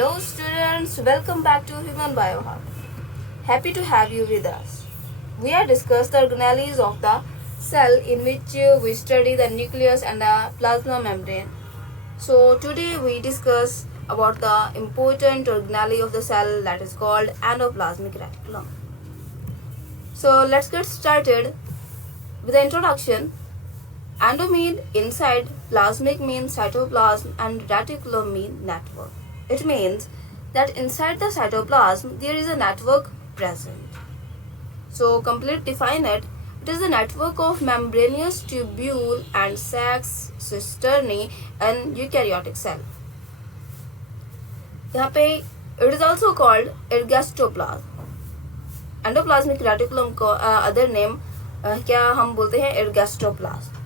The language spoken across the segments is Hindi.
Hello students, welcome back to Human Biohack. Happy to have you with us. We are discussing the organelles of the cell in which we study the nucleus and the plasma membrane. So today we discuss about the important organelle of the cell that is called endoplasmic reticulum. So let's get started with the introduction. Endo means inside, plasmic means cytoplasm, and reticulum means network. It means that inside the cytoplasm there is a network present. So complete define it. It is a network of membranous tubule and sacs, cisternae and eukaryotic cell. यहाँ पे it is also called ergastoplasm. Endoplasmic reticulum को अदर नेम क्या हम बोलते हैं ergastoplasm.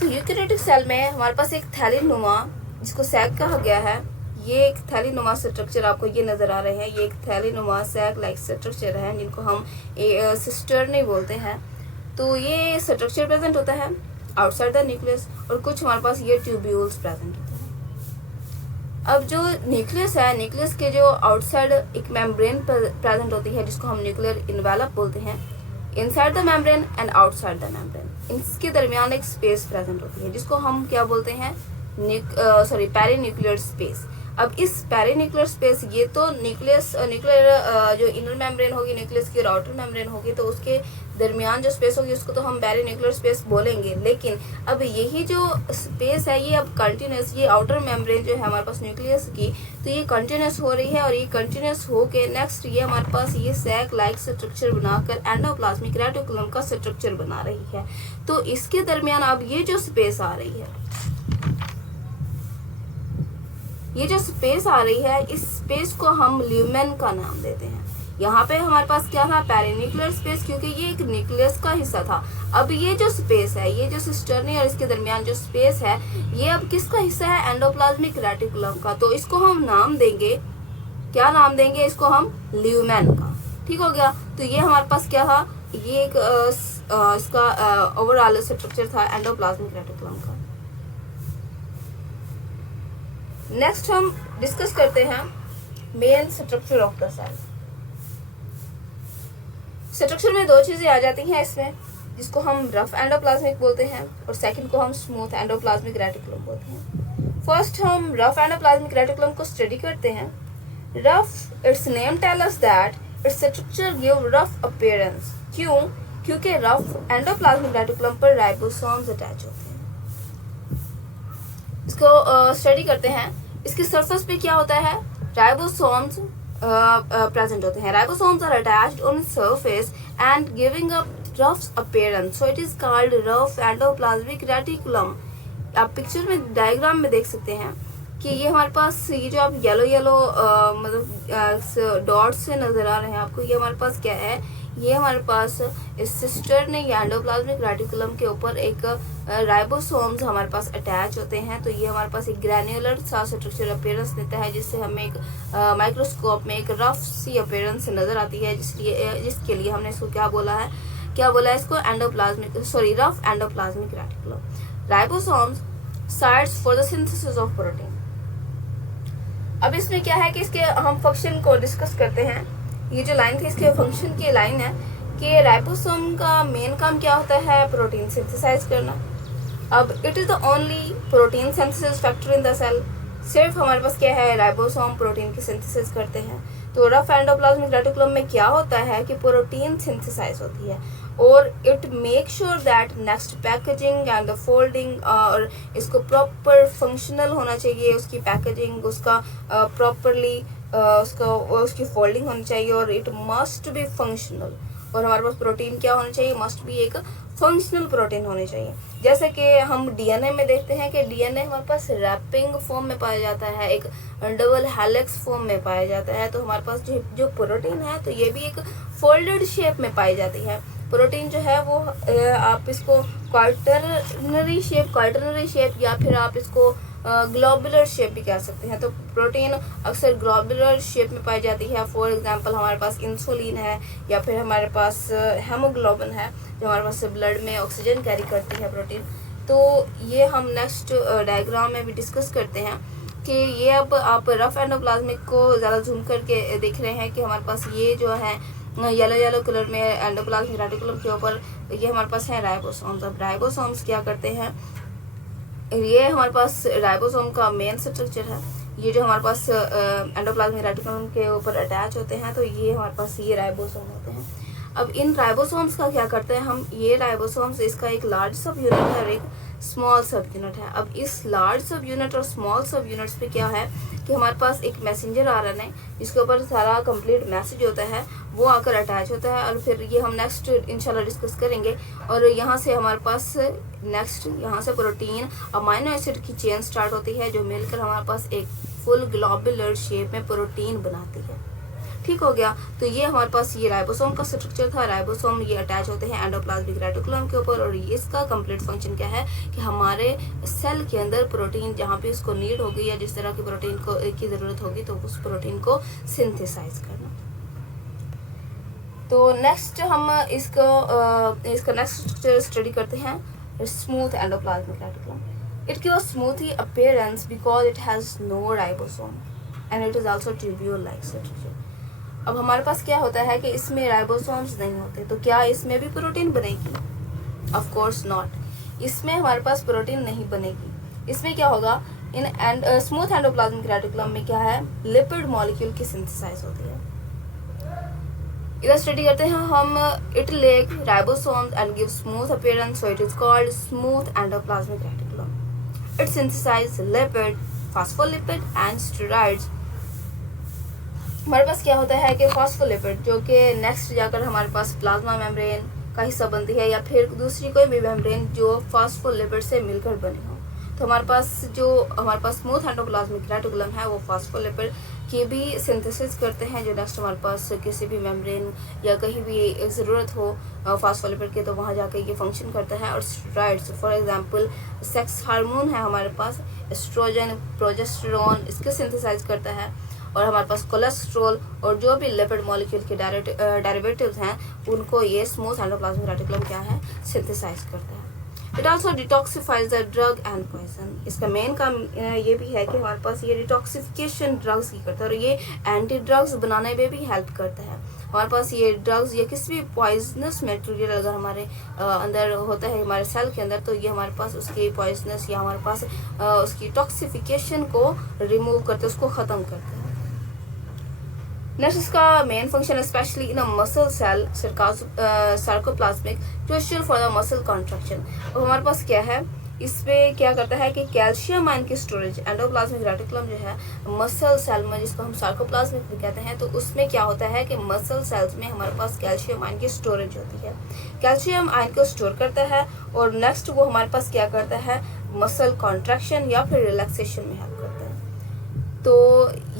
तो यूकेरियोटिक सेल में हमारे पास एक थैलीनुमा जिसको सैक कहा गया है, ये एक थैलीनुमा स्ट्रक्चर आपको ये नज़र आ रहे हैं. ये एक थैलीनुमा सैक लाइक स्ट्रक्चर है जिनको हम सिस्टर्नी बोलते हैं. तो ये स्ट्रक्चर प्रेजेंट होता है आउटसाइड द न्यूक्लियस और कुछ हमारे पास ये ट्यूब्यूल्स प्रेजेंट होते हैं. अब जो न्यूक्लियस है, न्यूक्लियस के जो आउटसाइड एक मेम्ब्रेन प्रेजेंट होती है जिसको हम न्यूक्लियर इन्वेलप बोलते हैं. Inside the membrane and outside the membrane, इसके दरमियान एक स्पेस प्रेजेंट होती है जिसको हम क्या बोलते हैं, पेरीन्यूक्लियर स्पेस. अब इस पेरीन्यूक्लियर स्पेस, ये तो न्यूक्लियर जो इनर मेम्ब्रेन होगी न्यूक्लियस की और आउटर मेम्ब्रेन होगी, तो उसके दरमियान जो स्पेस होगी उसको तो हम पेरीन्यूक्लियर स्पेस बोलेंगे. लेकिन अब यही जो स्पेस है ये अब कंटिन्यूस, ये आउटर मेम्ब्रेन जो है हमारे पास न्यूक्लियस की, तो ये कंटिन्यूस हो रही है और ये कंटिन्यूस हो के नेक्स्ट ये हमारे पास ये सैक लाइक स्ट्रक्चर बनाकर एंडोप्लाज्मिक रेटिकुलम का स्ट्रक्चर बना रही है. तो इसके दरमियान अब ये जो स्पेस आ रही है, ये जो स्पेस आ रही है, इस स्पेस को हम ल्यूमेन का नाम देते हैं. यहाँ पे हमारे पास क्या था, पेरीन्यूक्लियर स्पेस, क्योंकि ये एक न्यूक्लियस का हिस्सा था. अब ये जो स्पेस है, ये जो सिस्टर्नी और इसके दरमियान जो स्पेस है, ये अब किसका हिस्सा है, एंडोप्लाज्मिक रेटिकुलम का. तो इसको हम नाम देंगे, क्या नाम देंगे इसको हम, ल्यूमेन का. ठीक हो गया. तो ये हमारे पास क्या था, ये एक इसका ओवरऑल स्ट्रक्चर था एंडोप्लाज्मिक रेटिकुलम का. नेक्स्ट हम डिस्कस करते हैं main structure of the cell. Structure में दो चीज़ें आ जाती हैं इसमें, जिसको हम रफ एंडोप्लाज्मिक बोलते हैं और सेकंड को हम स्मूथ एंडोप्लाज्मिक रेटिकुलम बोलते हैं. फर्स्ट हम रफ एंडोप्लाज्मिक रेटिकुलम को स्टडी करते हैं. Rough, its name tell us that its structure give rough appearance. क्यों? क्योंकि रफ एंडोप्लाज्मिक रेटिकुलम पर राइबोसोम्स अटैच होते हैं. इसको स्टडी करते हैं. इसके सरफेस पे क्या होता है, राइबोसोम्स प्रेजेंट होते हैं. Ribosomes are attached on surface and giving a rough appearance, so it is called rough endoplasmic reticulum. आप पिक्चर में डायग्राम में देख सकते हैं कि ये हमारे पास ये जो आप येलो मतलब डॉट से नज़र आ रहे हैं आपको, ये हमारे पास क्या है, ये हमारे पास इस सिस्टर्नी या एंडोप्लाज्मिक रेटिकुलम के ऊपर एक राइबोसोम्स हमारे पास अटैच होते हैं. तो ये हमारे पास एक ग्रैन्युलर सा स्ट्रक्चर अपीयरेंस देता है, जिससे हमें एक माइक्रोस्कोप में एक रफ सी अपीयरेंस नज़र आती है, जिसके लिए हमने इसको क्या बोला है इसको rough endoplasmic reticulum. Ribosomes sites for the synthesis of protein. अब इसमें क्या है कि इसके हम फंक्शन को डिस्कस करते हैं. ये जो लाइन थी इसके फंक्शन की लाइन है कि राइबोसोम का मेन काम क्या होता है, प्रोटीन सिंथेसाइज करना. अब it is the only protein synthesis factor in the cell. सिर्फ हमारे पास क्या है, राइबोसोम प्रोटीन की सिंथेसिस करते हैं. तो रफ एंडोप्लाज्मिक रेटिकुलम में क्या होता है कि प्रोटीन सिंथेसाइज होती है और it make sure that next packaging and the folding, और इसको प्रॉपर फंक्शनल होना चाहिए, उसकी पैकेजिंग, उसका प्रॉपरली उसकी फोल्डिंग होनी चाहिए और इट मस्ट बी फंक्शनल. और हमारे पास प्रोटीन क्या होना चाहिए, मस्ट बी एक फंक्शनल प्रोटीन होने चाहिए. जैसे कि हम डीएनए में देखते हैं कि डीएनए हमारे पास रैपिंग फॉर्म में पाया जाता है, एक डबल हेलिक्स फॉर्म में पाया जाता है. तो हमारे पास जो प्रोटीन है तो ये भी एक फोल्डेड शेप में पाई जाती है. प्रोटीन जो है वो आप इसको क्वार्टरनरी शेप या फिर आप इसको ग्लोबुलर शेप भी कह सकते हैं. तो प्रोटीन अक्सर ग्लोबुलर शेप में पाई जाती है. फॉर एग्जांपल हमारे पास इंसुलिन है या फिर हमारे पास हेमोग्लोबिन है जो हमारे पास ब्लड में ऑक्सीजन कैरी करती है प्रोटीन. तो ये हम नेक्स्ट डायग्राम में भी डिस्कस करते हैं कि ये अब आप रफ एंडोप्लाज्मिक को ज़्यादा जूम करके देख रहे हैं कि हमारे पास ये जो है येलो कलर में एंडोप्लाज्मिक रेटिकुलम के ऊपर ये हमारे पास है राइबोसोम्स। अब राइबोसोम्स क्या करते हैं, ये हमारे पास राइबोसोम का मेन स्ट्रक्चर है। ये जो हमारे पास एंडोप्लाज्मिक रेटिकुलम के ऊपर अटैच होते हैं तो ये हमारे पास ये राइबोसोम होते हैं। अब इन राइबोसोम्स का क्या करते हैं हम, ये राइबोसोम्स इसका एक लार्ज सब यूनिट है और एक स्मॉल सब यूनिट है। अब इस लार्ज सब यूनिट और स्मॉल सब यूनिट्स पे क्या है कि हमारे पास एक मैसेंजर आरएनए जिसके ऊपर सारा कंप्लीट मैसेज होता है वो आकर अटैच होता है, और फिर ये हम नेक्स्ट इंशाल्लाह डिस्कस करेंगे। और यहाँ से हमारे पास नेक्स्ट यहाँ से प्रोटीन अमाइनो एसिड की चेन स्टार्ट होती है जो मिलकर हमारे पास एक फुल ग्लोबुलर शेप में प्रोटीन बनाती है। ठीक हो गया। तो ये हमारे पास ये राइबोसोम का स्ट्रक्चर था। राइबोसोम ये अटैच होते हैं एंडोप्लाज्मिक रेटिकुलम के ऊपर, और ये इसका कंप्लीट फंक्शन क्या है कि हमारे सेल के अंदर प्रोटीन जहाँ पे उसको नीड होगी या जिस तरह की प्रोटीन को की ज़रूरत होगी तो उस प्रोटीन को सिंथेसाइज करना। तो नेक्स्ट हम इसका नेक्स्ट स्ट्रक्चर स्टडी करते हैं, smooth endoplasmic reticulum. It gives smoothy appearance because it has no ribosome and it is also tubule-like structure. अब हमारे पास क्या होता है कि इसमें राइबोसोम्स नहीं होते, तो क्या इसमें भी प्रोटीन बनेगी? ऑफ कोर्स नॉट, इसमें हमारे पास प्रोटीन नहीं बनेगी। इसमें क्या होगा, इन स्मूथ एंडोप्लाज्मिक रेटिकुलम में क्या है, लिपिड मॉलिक्यूल की सिंथेसाइज होती है। इधर स्टडी करते हैं हम, it lake ribosomes and give smooth appearance, so it is called smooth endoplasmic reticulum. It synthesizes lipid, phospholipid and steroids। हमारे पास क्या होता है कि फॉस्फोलिपिड जो कि नेक्स्ट जाकर हमारे पास प्लाज्मा मेम्ब्रेन का हिस्सा बनती है या फिर दूसरी कोई भी मेम्ब्रेन जो फॉस्फोलिपिड से मिलकर बनी हो। तो हमारे पास स्मूथ एंडोप्लाज्मिक रेटिकुलम है वो फॉस्फोलिपिड की भी सिंथेसिस करते हैं, जो नेक्स्ट हमारे पास किसी भी मेम्ब्रेन या कहीं भी ज़रूरत हो फॉस्फोलिपिड के तो वहाँ जाकर ये फंक्शन करता है। और steroids for example sex hormone है हमारे पास, एस्ट्रोजन, प्रोजेस्टेरोन, इसके सिंथेसाइज करता है। और हमारे पास कोलेस्ट्रॉल और जो भी लिपिड मॉलिक्यूल के डेरिवेटिव्स हैं उनको ये स्मूथ एंडोप्लाज्मिक रेटिकुलम क्या है, सिंथेसाइज करता है। It also detoxifies the drug and poison. इसका मेन काम ये भी है कि हमारे पास ये डिटॉक्सिफिकेशन ड्रग्स की करता है और ये एंटी ड्रग्स बनाने में भी हेल्प करता है। हमारे पास ये ड्रग्स या किसी भी पॉइजनस मटेरियल अगर हमारे अंदर होता है हमारे सेल के अंदर, तो ये हमारे पास उसकी पॉइजनस या हमारे पास उसकी टॉक्सिफिकेशन को रिमूव करते, उसको ख़त्म करते हैं। नेक्स्ट इसका main function specially in a muscle cell sarcoplasmic crucial for the muscle contraction. अब हमारे पास क्या है, इस पे क्या करता है कि कैल्शियम आयन की स्टोरेज, एंडोप्लाज्मिक रेटिकुलम जो है मसल सेल में जिसको हम सार्कोप्लाज्मिक भी कहते हैं, तो उसमें क्या होता है कि मसल सेल्स में हमारे पास कैल्शियम आयन की स्टोरेज होती है। कैल्शियम आयन को स्टोर करता है और नेक्स्ट वो हमारे पास क्या करता है, मसल कॉन्ट्रैक्शन या फिर रिलैक्सेशन में हेल्प करता है। तो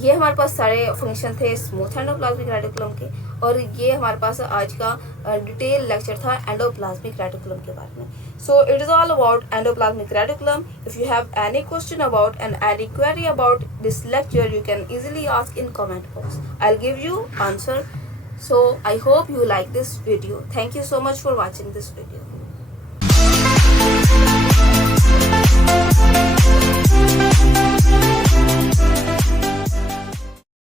ये हमारे पास सारे फंक्शन थे स्मूथ एंडोप्लाज्मिक रेटिकुलम के, और ये हमारे पास आज का डिटेल लेक्चर था एंडोप्लाज्मिक रेटिकुलम के बारे में। So it is all about endoplasmic reticulum. If you have any question about and any query about this lecture you can easily ask in comment box. I'll give you answer. So I hope you like this video. Thank you so much for watching this video.